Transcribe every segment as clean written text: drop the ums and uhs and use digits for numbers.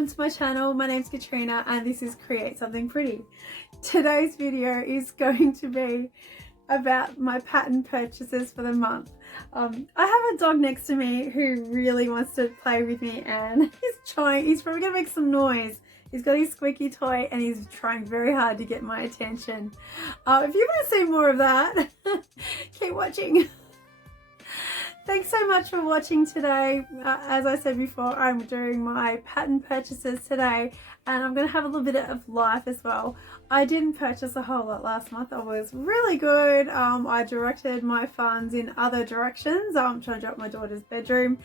welcome to my channel. My name's Katrina and this is Create Something Pretty. Today's video is going to be about my pattern purchases for the month. I have a dog next to me who really wants to play with me and he's probably gonna make some noise. He's got his squeaky toy and he's trying very hard to get my attention. If you want to see more of that, keep watching. Thanks so much for watching today. As I said before, I'm doing my pattern purchases today and I'm going to have a little bit of life as well. I didn't purchase a whole lot last month. I was really good. I directed my funds in other directions. I'm trying to do up my daughter's bedroom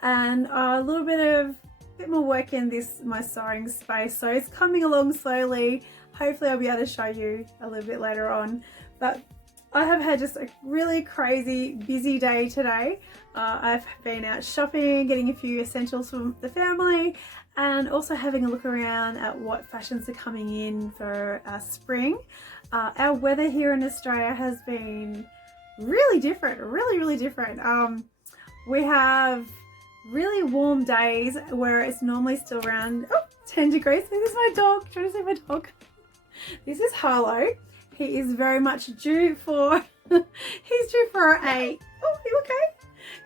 and a little bit more work in my sewing space. So it's coming along slowly. Hopefully I'll be able to show you a little bit later on. But I have had just a really crazy busy day today. I've been out shopping, getting a few essentials from the family and also having a look around at what fashions are coming in for spring. Our weather here in Australia has been really different, really different. We have really warm days where it's normally still around 10 degrees. This is my dog. Do you want to see my dog? This is Harlow. He is very much due for, he's due for are you okay?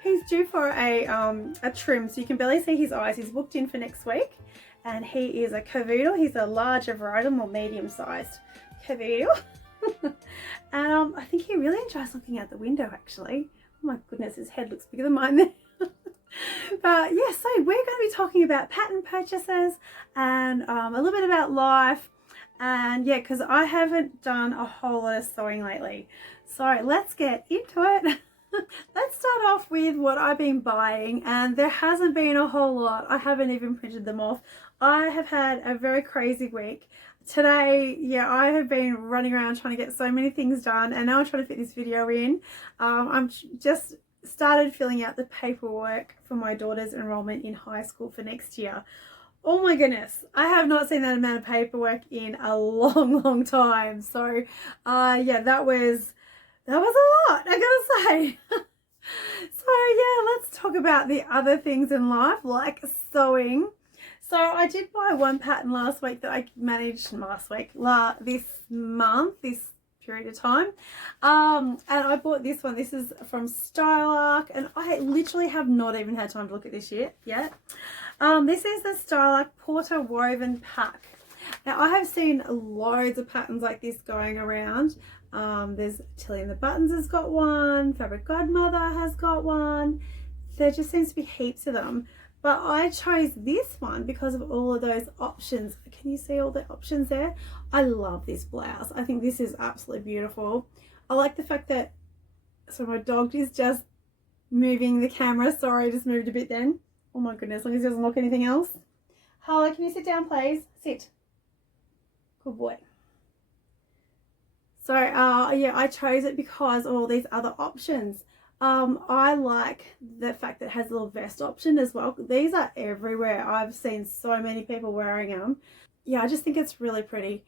He's due for a trim, so you can barely see his eyes. He's booked in for next week and he is a cavoodle. He's a larger variety, more medium-sized cavoodle. And I think he really enjoys looking out the window actually. Oh my goodness, his head looks bigger than mine there. But yeah, so we're going to be talking about pattern purchases and a little bit about life. And yeah, because I haven't done a whole lot of sewing lately. So let's get into it. Let's start off with what I've been buying, and there hasn't been a whole lot. I haven't even printed them off. I have had a very crazy week. Today, yeah, I have been running around trying to get so many things done, and now I'm trying to fit this video in. I'm just started filling out the paperwork for my daughter's enrollment in high school for next year. Oh my goodness, I have not seen that amount of paperwork in a long time. So yeah, that was a lot, I gotta say. So yeah, let's talk about the other things in life like sewing. So I did buy one pattern last week that I managed this period of time, and I bought this one. This is from Stylark and I literally have not even had time to look at this yet. This is the Stylark Porter Woven Pack. Now I have seen loads of patterns like this going around. There's Tilly and the Buttons has got one, Fabric Godmother has got one. There just seems to be heaps of them. But I chose this one because of all of those options. Can you see all the options there? I love this blouse. I think this is absolutely beautiful. I like the fact that, so my dog is just moving the camera. Sorry, I just moved a bit then. Oh my goodness, as long as he doesn't look anything else. Harlow, can you sit down please? Sit. Good boy. So yeah, I chose it because of all these other options. I like the fact that it has a little vest option as well. These are everywhere. I've seen so many people wearing them. Yeah, I just think it's really pretty.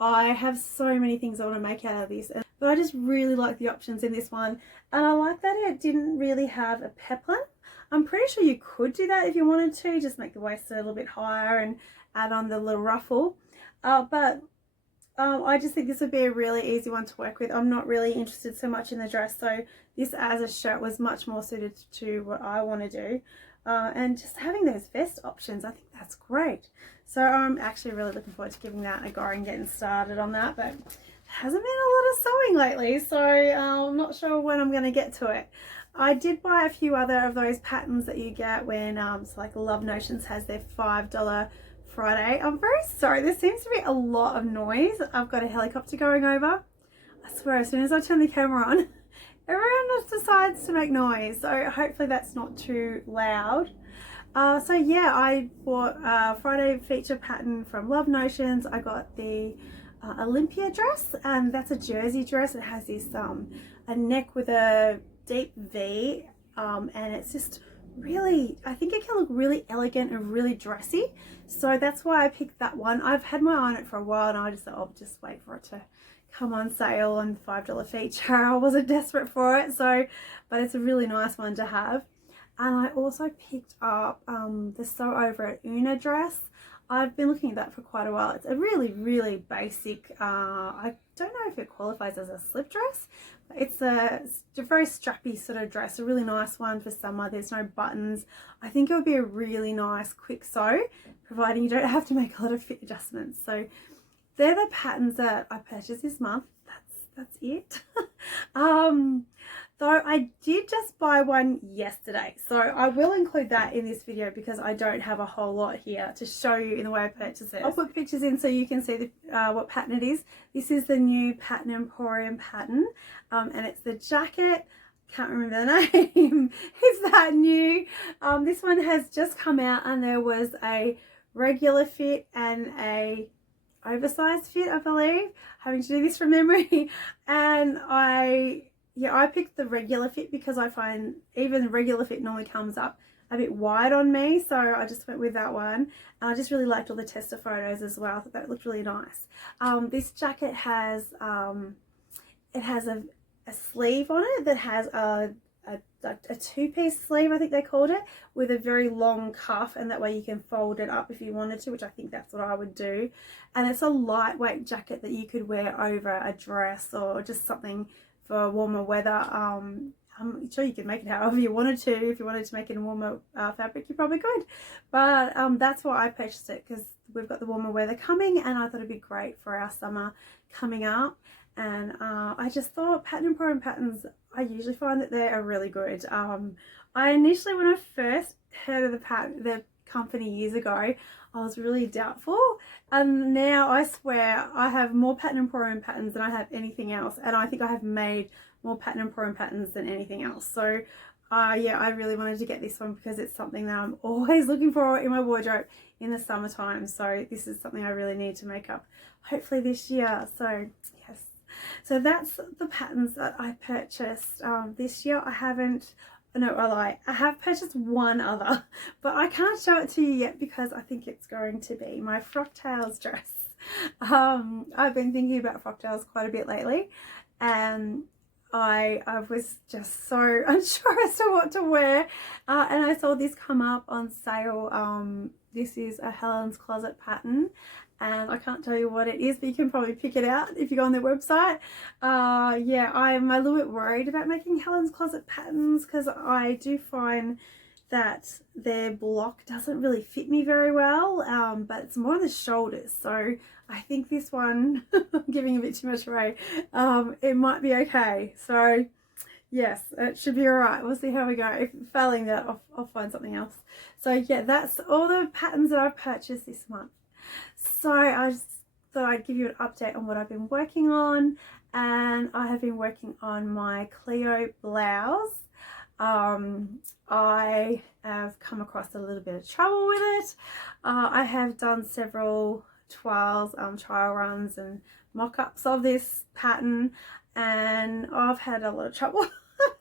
I have so many things I want to make out of this, but I just really like the options in this one. And I like that it didn't really have a peplum. I'm pretty sure you could do that if you wanted to, just make the waist a little bit higher and add on the little ruffle. I just think this would be a really easy one to work with. I'm not really interested so much in the dress, so this as a shirt was much more suited to what I want to do. And just having those vest options, I think that's great. So I'm actually really looking forward to giving that a go and getting started on that, but there hasn't been a lot of sewing lately, so I'm not sure when I'm going to get to it. I did buy a few other of those patterns that you get when so like Love Notions has their $5 Friday. I'm very sorry, there seems to be a lot of noise. I've got a helicopter going over. I swear as soon as I turn the camera on, everyone just decides to make noise, so hopefully that's not too loud. So yeah, I bought a Friday feature pattern from Love Notions. I got the Olympia dress, and that's a jersey dress. It has this a neck with a deep V, and it's just really, I think it can look really elegant and really dressy, so that's why I picked that one. I've had my eye on it for a while and I just thought I'll just wait for it to come on sale on $5 feature. I wasn't desperate for it, so but it's a really nice one to have. And I also picked up the Sew Over It Una dress. I've been looking at that for quite a while. It's a really basic, I don't know if it qualifies as a slip dress, but it's a very strappy sort of dress, a really nice one for summer. There's no buttons. I think it would be a really nice quick sew, providing you don't have to make a lot of fit adjustments. So they're the patterns that I purchased this month. That's it. Though I did just buy one yesterday, so I will include that in this video because I don't have a whole lot here to show you in the way of purchases. I'll put pictures in so you can see the, what pattern it is. This is the new Pattern Emporium pattern, and it's the jacket. Can't remember the name. It's that new. This one has just come out, and there was a regular fit and a oversized fit, I believe. Having to do this from memory, and I picked the regular fit because I find even the regular fit normally comes up a bit wide on me, so I just went with that one. And I just really liked all the tester photos as well. I thought that looked really nice. This jacket has it has a sleeve on it that has a two-piece sleeve, I think they called it, with a very long cuff, and that way you can fold it up if you wanted to, which I think that's what I would do. And it's a lightweight jacket that you could wear over a dress or just something for warmer weather. I'm sure you could make it however you wanted to. If you wanted to make it in warmer fabric, you probably could, but that's why I purchased it, because we've got the warmer weather coming, and I thought it'd be great for our summer coming up. And I just thought Pattern Emporium patterns, I usually find that they're really good. I initially, when I first heard of the company years ago, I was really doubtful, and now I swear I have more Pattern Emporium patterns than I have anything else, and I think I have made more Pattern Emporium patterns than anything else. So yeah, I really wanted to get this one because it's something that I'm always looking for in my wardrobe in the summertime. So this is something I really need to make up hopefully this year. So yes, so that's the patterns that I purchased this year. I have purchased one other, but I can't show it to you yet because I think it's going to be my frocktails dress. I've been thinking about frocktails quite a bit lately, and I was just so unsure as to what to wear, and I saw this come up on sale. This is a Helen's Closet pattern, and I can't tell you what it is, but you can probably pick it out if you go on their website. Yeah, I'm a little bit worried about making Helen's Closet patterns because I do find that their block doesn't really fit me very well, but it's more on the shoulders. So I think this one, I'm giving a bit too much away, it might be okay. So yes, it should be all right. We'll see how we go. If failing that, I'll find something else. So yeah, that's all the patterns that I've purchased this month. So I just thought I'd give you an update on what I've been working on, and I have been working on my Cleo blouse. I have come across a little bit of trouble with it. I have done several trials, trial runs and mock-ups of this pattern, and I've had a lot of trouble.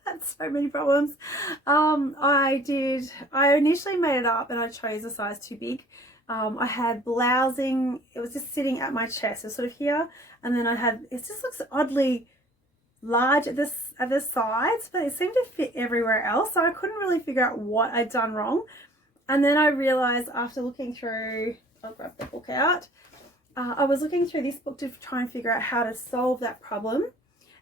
Had so many problems. I initially made it up and I chose a size too big. I had blousing, it was just sitting at my chest, so sort of here, and then it just looks oddly large at the sides, but it seemed to fit everywhere else, so I couldn't really figure out what I'd done wrong. And then I realized after looking through, I'll grab the book out, I was looking through this book to try and figure out how to solve that problem.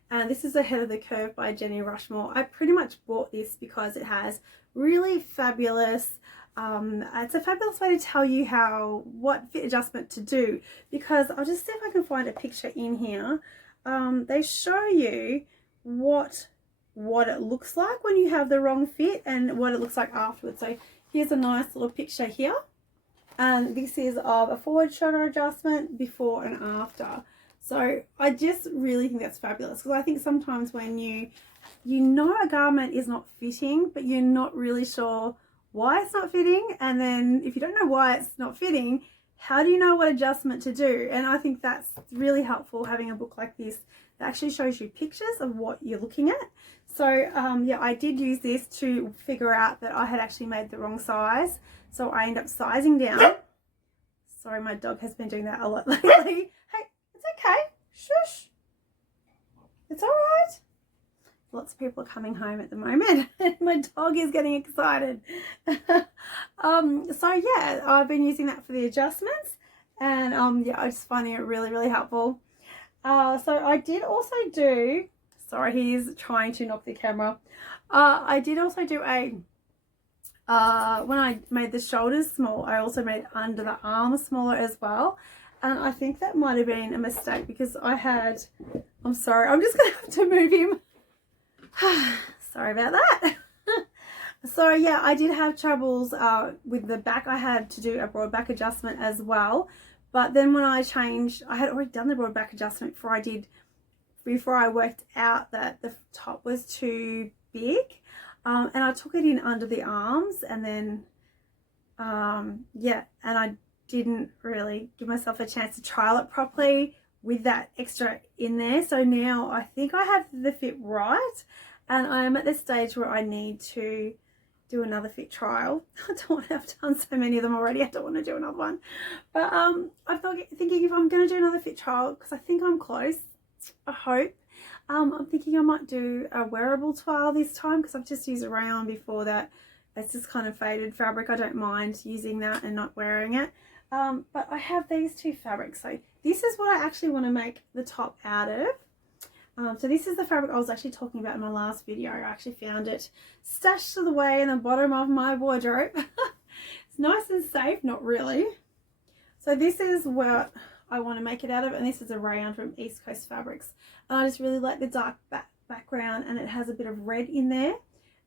And this is Ahead of the Curve by Jenny Rushmore. I pretty much bought this because it has really fabulous, it's a fabulous way to tell you what fit adjustment to do, because I'll just see if I can find a picture in here. They show you what it looks like when you have the wrong fit and what it looks like afterwards. So here's a nice little picture here, and this is of a forward shoulder adjustment before and after. So I just really think that's fabulous, because I think sometimes when you know a garment is not fitting, but you're not really sure why it's not fitting, and then if you don't know why it's not fitting, how do you know what adjustment to do? And I think that's really helpful, having a book like this that actually shows you pictures of what you're looking at. So yeah, I did use this to figure out that I had actually made the wrong size, so I ended up sizing down. Sorry, my dog has been doing that a lot lately. Hey, it's okay, shush, it's all right. Lots of people are coming home at the moment and my dog is getting excited. So yeah, I've been using that for the adjustments, and yeah, I'm just finding it really, really helpful. So I did also do, sorry, he's trying to knock the camera. I did also do a, when I made the shoulders small, I also made under the arms smaller as well. And I think that might have been a mistake because I had, I'm sorry, I'm just going to have to move him. Sorry about that. So yeah, I did have troubles with the back. I had to do a broad back adjustment as well. But then when I changed, I had already done the broad back adjustment before I worked out that the top was too big. And I took it in under the arms, and then, yeah, and I didn't really give myself a chance to trial it properly with that extra in there. So now I think I have the fit right, and I am at the stage where I need to do another fit trial. I don't want to have done so many of them already. I don't want to do another one. But I'm thinking if I'm going to do another fit trial, because I think I'm close, I hope. I'm thinking I might do a wearable twirl this time, because I've just used a rayon before that. It's just kind of faded fabric. I don't mind using that and not wearing it. But I have these two fabrics. So this is what I actually want to make the top out of. So this is the fabric I was actually talking about in my last video. I actually found it stashed away in the bottom of my wardrobe. It's nice and safe, not really. So this is what I want to make it out of, and this is a rayon from East Coast Fabrics. And I just really like the dark background, and it has a bit of red in there.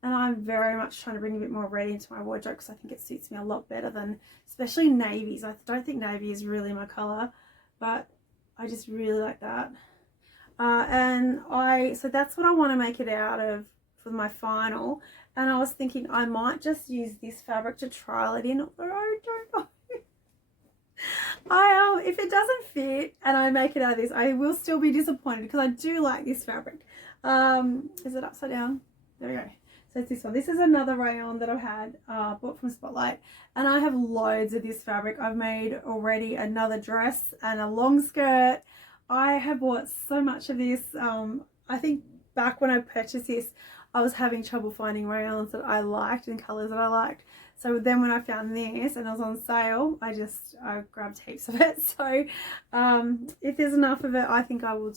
And I'm very much trying to bring a bit more red into my wardrobe because I think it suits me a lot better than, especially navies. I don't think navy is really my colour, but I just really like that. So that's what I want to make it out of for my final. And I was thinking I might just use this fabric to trial it in, although I don't know. If it doesn't fit and I make it out of this, I will still be disappointed because I do like this fabric. Is it upside down? There we go. So it's this one. This is another rayon that I've had bought from Spotlight, and I have loads of this fabric. I've made already another dress and a long skirt. I have bought so much of this. I think back when I purchased this, I was having trouble finding rayons that I liked and colours that I liked. So then when I found this and it was on sale, I grabbed heaps of it. So if there's enough of it, I think I will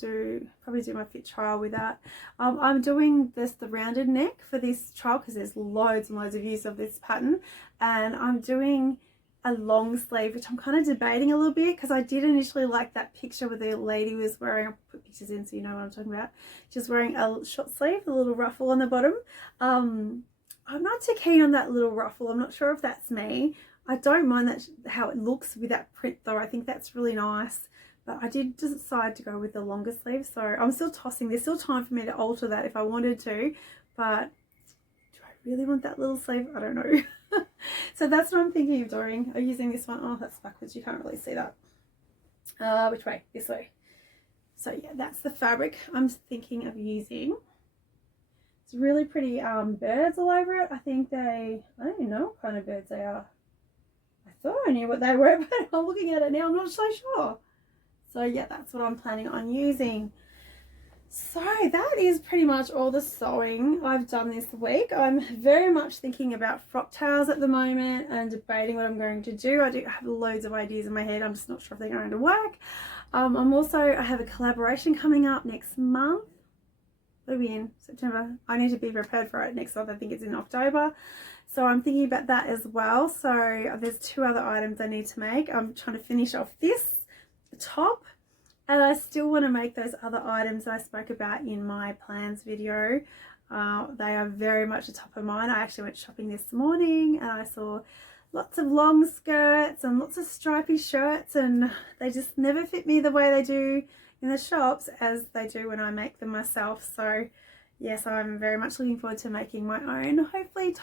probably do my fit trial with that. I'm doing the rounded neck for this trial because there's loads and loads of use of this pattern. And I'm doing a long sleeve, which I'm kind of debating a little bit because I did initially like that picture where the lady was wearing, I'll put pictures in so you know what I'm talking about. She's wearing a short sleeve, a little ruffle on the bottom. I'm not too keen on that little ruffle. I'm not sure if that's me. I don't mind that how it looks with that print though. I think that's really nice. But I did decide to go with the longer sleeve. So I'm still tossing. There's still time for me to alter that if I wanted to. But do I really want that little sleeve? I don't know. So that's what I'm thinking of doing. I'm using this one. Oh, that's backwards. You can't really see that. Which way? This way. So yeah, that's the fabric I'm thinking of using. It's really pretty birds all over it. I think I don't even know what kind of birds they are. I thought I knew what they were, but I'm looking at it now, I'm not so sure. So yeah, that's what I'm planning on using. So that is pretty much all the sewing I've done this week. I'm very much thinking about frock tails at the moment and debating what I'm going to do. I do have loads of ideas in my head. I'm just not sure if they're going to work. I have a collaboration coming up next month. What are we in? September. I need to be prepared for it next month. I think it's in October. So I'm thinking about that as well. So there's 2 other items I need to make. I'm trying to finish off this top, and I still want to make those other items that I spoke about in my plans video. They are very much the top of mind. I actually went shopping this morning and I saw lots of long skirts and lots of stripy shirts, and they just never fit me the way they do in the shops as they do when I make them myself. So yes, I'm very much looking forward to making my own. Hopefully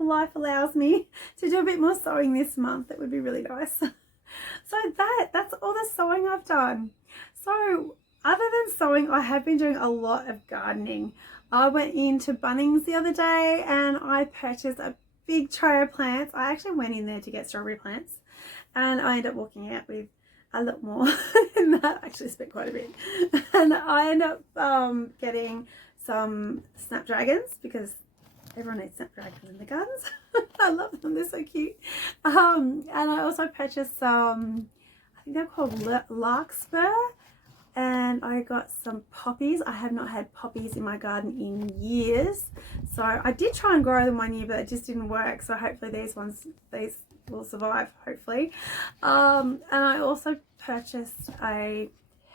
life allows me to do a bit more sewing this month. That would be really nice. So that's all the sewing I've done. So other than sewing, I have been doing a lot of gardening. I went into Bunnings the other day and I purchased a big tray of plants. I actually went in there to get strawberry plants, and I ended up walking out with a lot more than that. I actually spent quite a bit. And I ended up getting some snapdragons because Everyone needs snapdragons in the gardens. I love them, they're so cute. And I also purchased some, I think they're called larkspur, and I got some poppies. I have not had poppies in my garden in years, so I did try and grow them one year, but it just didn't work. So hopefully these will survive, hopefully. And I also purchased a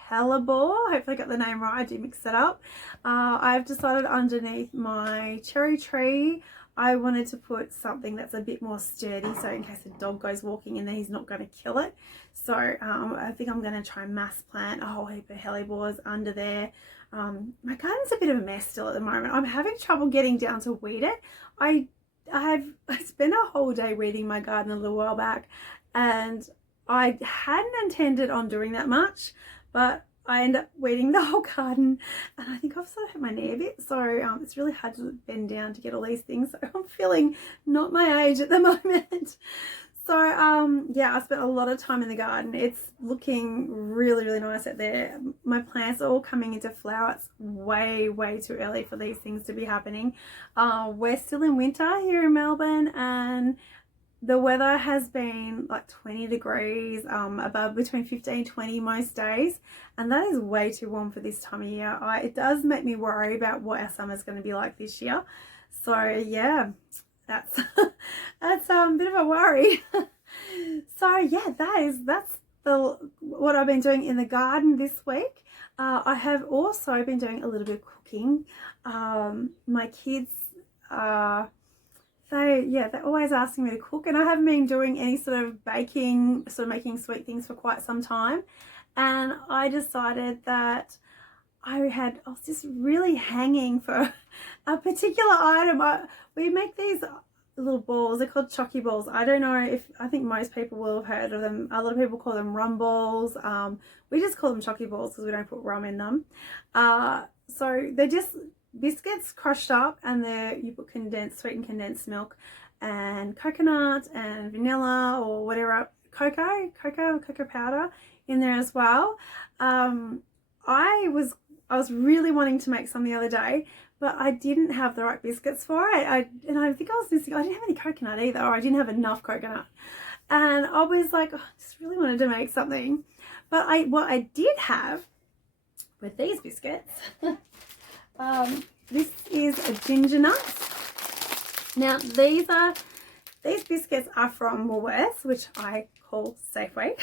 hellebore. Hopefully I got the name right, I did mix it up. I've decided underneath my cherry tree I wanted to put something that's a bit more sturdy, so in case a dog goes walking in there, he's not going to kill it. So I think I'm going to try and mass plant a whole heap of hellebores under there. My garden's a bit of a mess still at the moment. I'm having trouble getting down to weed it. I spent a whole day weeding my garden a little while back, and I hadn't intended on doing that much, but I end up weeding the whole garden, and I think I've sort of hit my knee a bit, so it's really hard to bend down to get all these things. So I'm feeling not my age at the moment. So yeah, I spent a lot of time in the garden. It's looking really, really nice out there. My plants are all coming into flower. It's way too early for these things to be happening. We're still in winter here in Melbourne, and the weather has been like 20 degrees, above between 15 and 20 most days, and that is way too warm for this time of year. It does make me worry about what our summer's going to be like this year. So yeah, that's that's a bit of a worry. So yeah, that's what I've been doing in the garden this week. I have also been doing a little bit of cooking. My kids they're always asking me to cook, and I haven't been doing any sort of baking, sort of making sweet things for quite some time. And I decided that I was just really hanging for a particular item. We make these little balls, they're called chocky balls. I don't know I think most people will have heard of them. A lot of people call them rum balls. We just call them chocky balls because we don't put rum in them. So they're just biscuits crushed up, and you put sweetened condensed milk and coconut and vanilla or whatever, cocoa powder in there as well. I was really wanting to make some the other day, but I didn't have the right biscuits for it. I think I was missing, I didn't have any coconut either, or I didn't have enough coconut. And I was like, I just really wanted to make something. But what I did have with these biscuits, this is a Gingernut. Now these biscuits are from Woolworths, which I call Safeway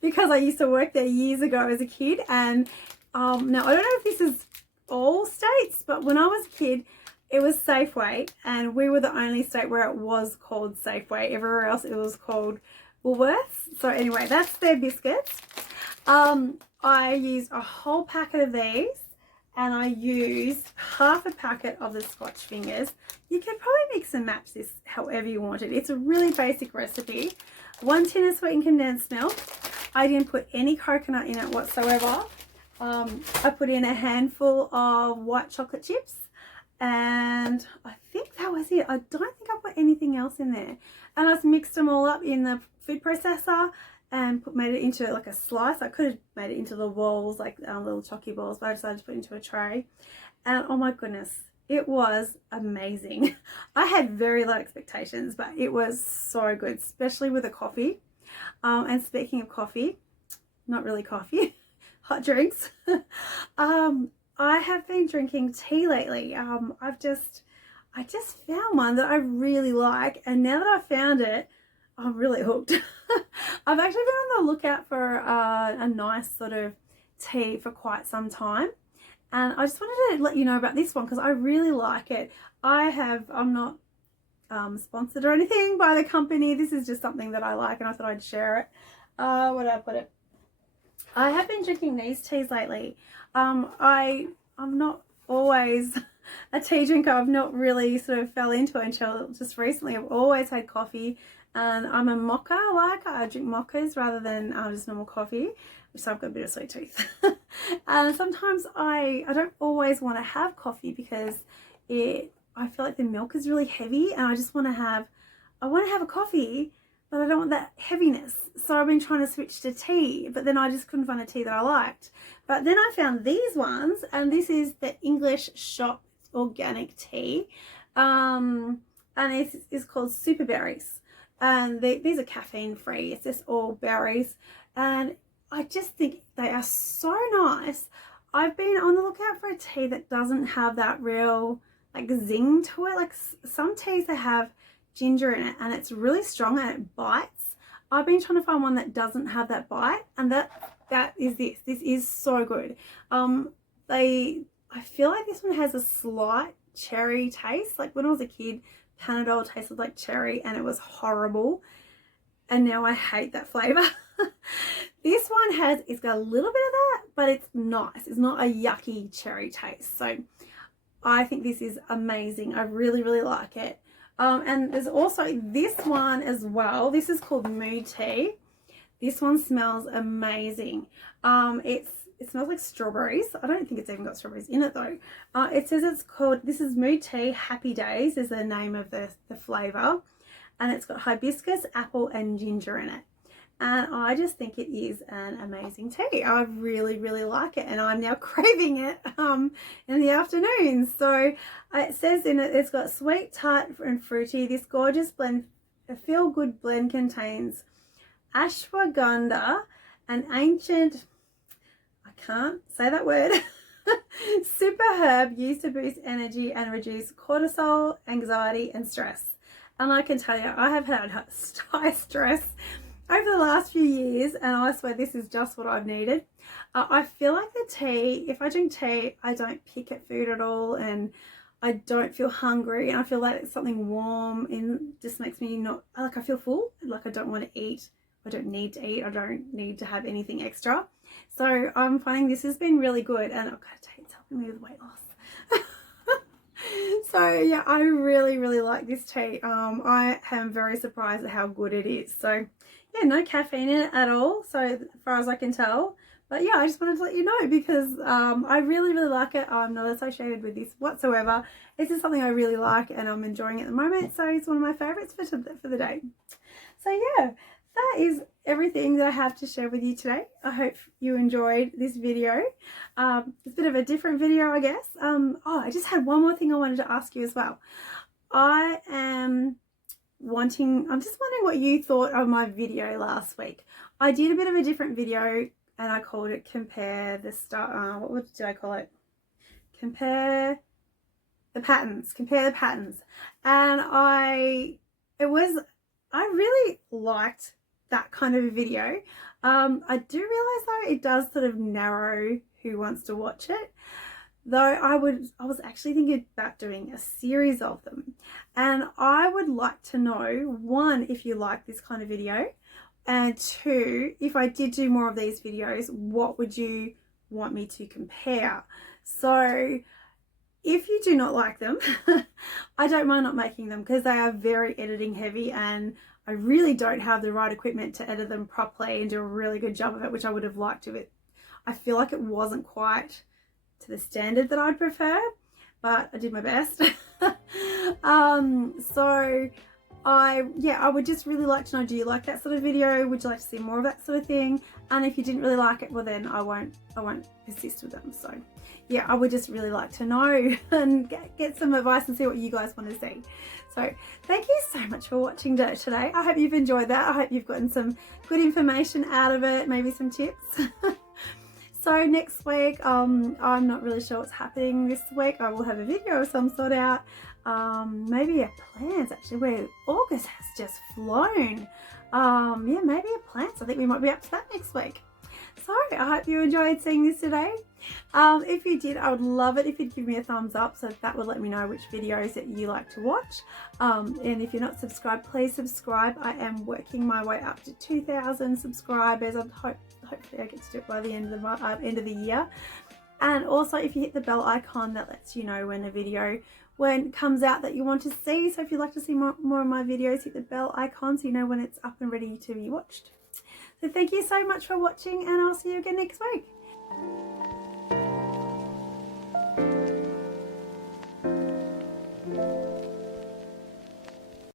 because I used to work there years ago as a kid. And now I don't know if this is all states, but when I was a kid it was Safeway, and we were the only state where it was called Safeway. Everywhere else it was called Woolworths. So anyway, that's their biscuits. I used a whole packet of these, and I used half a packet of the Scotch Fingers. You could probably mix and match this however you wanted. It's a really basic recipe. 1 tin of sweetened condensed milk. I didn't put any coconut in it whatsoever. I put in a handful of white chocolate chips, and I think that was it. I don't think I put anything else in there. And I just mixed them all up in the food processor and made it into like a slice. I could have made it into the balls, like little chocky balls, but I decided to put it into a tray. And oh my goodness, it was amazing. I had very low expectations, but it was so good, especially with a coffee. And speaking of coffee, not really coffee, hot drinks. I have been drinking tea lately. I just found one that I really like, and now that I've found it, I'm really hooked. I've actually been on the lookout for a nice sort of tea for quite some time, and I just wanted to let you know about this one because I really like it. I'm not sponsored or anything by the company. This is just something that I like, and I thought I'd share it. Where did I put it? I have been drinking these teas lately. I'm not always a tea drinker. I've not really sort of fell into it until just recently. I've always had coffee, and I'm a mocha liker. I drink mochas rather than just normal coffee, so I've got a bit of sweet tooth. And sometimes I don't always want to have coffee because I feel like the milk is really heavy, and I want to have a coffee, but I don't want that heaviness. So I've been trying to switch to tea, but then I just couldn't find a tea that I liked. But then I found these ones, and this is the English Shop organic tea. And it's called Super Berries, and these are caffeine free. It's just all berries, and I just think they are so nice. I've been on the lookout for a tea that doesn't have that real like zing to it. Like some teas, they have ginger in it and it's really strong and it bites. I've been trying to find one that doesn't have that bite, and that is this. This is so good. I feel like this one has a slight cherry taste. Like when I was a kid, Panadol tasted like cherry and it was horrible, and now I hate that flavor. This one it's got a little bit of that, but it's nice. It's not a yucky cherry taste. So I think this is amazing. I really, really like it. And there's also this one as well. This is called Mood Tea. This one smells amazing. It smells like strawberries. I don't think it's even got strawberries in it though. It says this is Mood Tea Happy Days is the name of the flavor. And it's got hibiscus, apple and ginger in it. And I just think it is an amazing tea. I really, really like it, and I'm now craving it in the afternoon. So it says in it, it's got sweet, tart and fruity. This gorgeous blend, a feel-good blend, contains ashwagandha, an ancient, I can't say that word, super herb used to boost energy and reduce cortisol, anxiety and stress. And I can tell you, I have had high stress over the last few years, and I swear this is just what I've needed. I feel like the tea, if I drink tea, I don't pick at food at all, and I don't feel hungry, and I feel like it's something warm and just makes me not, like I feel full, like I don't want to eat. I don't need to eat. I don't need to have anything extra. So I'm finding this has been really good, and I've got to tell you, it's helping me with weight loss. So yeah, I really, really like this tea. I am very surprised at how good it is. So yeah, no caffeine in it at all, so as far as I can tell. But yeah, I just wanted to let you know because I really, really like it. I'm not associated with this whatsoever. This is something I really like and I'm enjoying it at the moment. So it's one of my favorites for the day. So yeah, that is everything that I have to share with you today. I hope you enjoyed this video. It's a bit of a different video, I guess. Oh, I just had one more thing I wanted to ask you as well. I'm just wondering what you thought of my video last week. I did a bit of a different video and I called it Compare the Patterns. And I really liked that kind of a video. I do realize though it does sort of narrow who wants to watch it. Though I was actually thinking about doing a series of them, and I would like to know, one, if you like this kind of video, and two, if I did do more of these videos, what would you want me to compare? So if you do not like them, I don't mind not making them because they are very editing heavy and I really don't have the right equipment to edit them properly and do a really good job of it, which I would have liked to. I feel like it wasn't quite to the standard that I'd prefer, but I did my best. So I would just really like to know, do you like that sort of video? Would you like to see more of that sort of thing? And if you didn't really like it, well then I won't persist with them. So yeah, I would just really like to know and get some advice and see what you guys want to see. So thank you so much for watching today. I hope you've enjoyed that. I hope you've gotten some good information out of it, maybe some tips. So next week, I'm not really sure what's happening this week. I will have a video of some sort out. Maybe a plans actually, where August has just flown. Yeah, maybe a plans. I think we might be up to that next week. So I hope you enjoyed seeing this today. If you did, I would love it if you'd give me a thumbs up, so that would let me know which videos that you like to watch. And if you're not subscribed, please subscribe. I am working my way up to 2,000 subscribers. Hopefully I get to do it by the end of the year. And also if you hit the bell icon, that lets you know when a video comes out that you want to see. So if you'd like to see more of my videos, hit the bell icon so you know when it's up and ready to be watched. So thank you so much for watching, and I'll see you again next week.